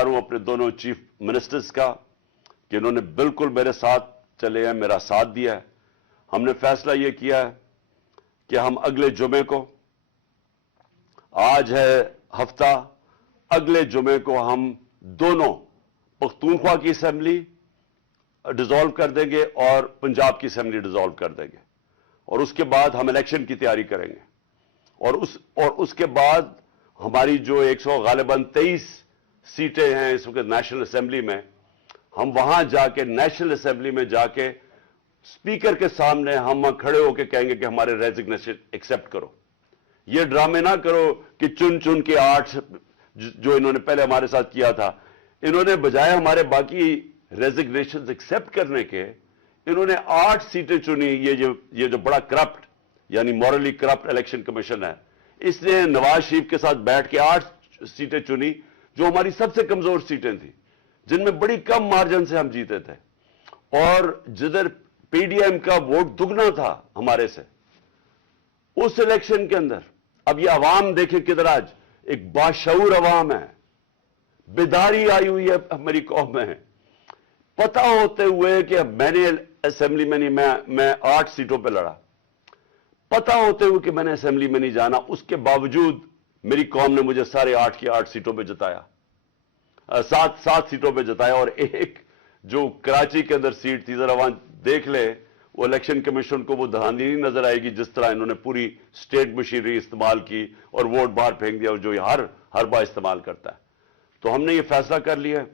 आभार हूं अपने दोनों चीफ मिनिस्टर्स का कि इन्होंने बिल्कुल मेरे साथ चले हैं, मेरा साथ दिया है। हमने फैसला यह किया है कि हम अगले जुमे को, आज है हफ्ता, अगले जुमे को हम दोनों पख्तूनख्वा की असेंबली डिसॉल्व कर देंगे और पंजाब की असेंबली डिसॉल्व कर देंगे, और उसके बाद हम इलेक्शन की तैयारी करेंगे। और उसके बाद हमारी जो 100 गालिबन 23 सीटें हैं इस वक्त नेशनल असेंबली में, हम वहां जाके नेशनल असेंबली में जाके स्पीकर के सामने हम खड़े होकर कहेंगे कि हमारे रेजिग्नेशन एक्सेप्ट करो। ये ड्रामे ना करो कि चुन चुन के 8 जो इन्होंने पहले हमारे साथ किया था, इन्होंने बजाय हमारे बाकी रेजिग्नेशन एक्सेप्ट करने के, इन्होंने 8 सीटें चुनी। ये जो बड़ा करप्ट यानी मॉरली करप्ट इलेक्शन कमीशन है, इसने नवाज शरीफ के साथ बैठ के 8 सीटें चुनी जो हमारी सबसे कमजोर सीटें थी, जिनमें बड़ी कम मार्जिन से हम जीते थे, और जिधर पीडीएम का वोट दुगना था हमारे से उस इलेक्शन के अंदर। अब ये अवाम देखे किधर, आज एक बाशऊर अवाम है, बेदारी आई हुई है हमारी कौम में। पता होते हुए कि मैंने असेंबली में नहीं, मैं 8 सीटों पे लड़ा, पता होते हुए कि मैंने असेंबली में नहीं जाना, उसके बावजूद मेरी कौम ने मुझे सारे 8 की 8 सीटों पे जिताया, 7 सीटों पे जिताया। और एक जो कराची के अंदर सीट थी, जरा वहां देख ले, वो इलेक्शन कमीशन को वो धांधली नहीं नजर आएगी जिस तरह इन्होंने पूरी स्टेट मशीनरी इस्तेमाल की और वोट बाहर फेंक दिया, जो हर बार इस्तेमाल करता है। तो हमने ये फैसला कर लिया है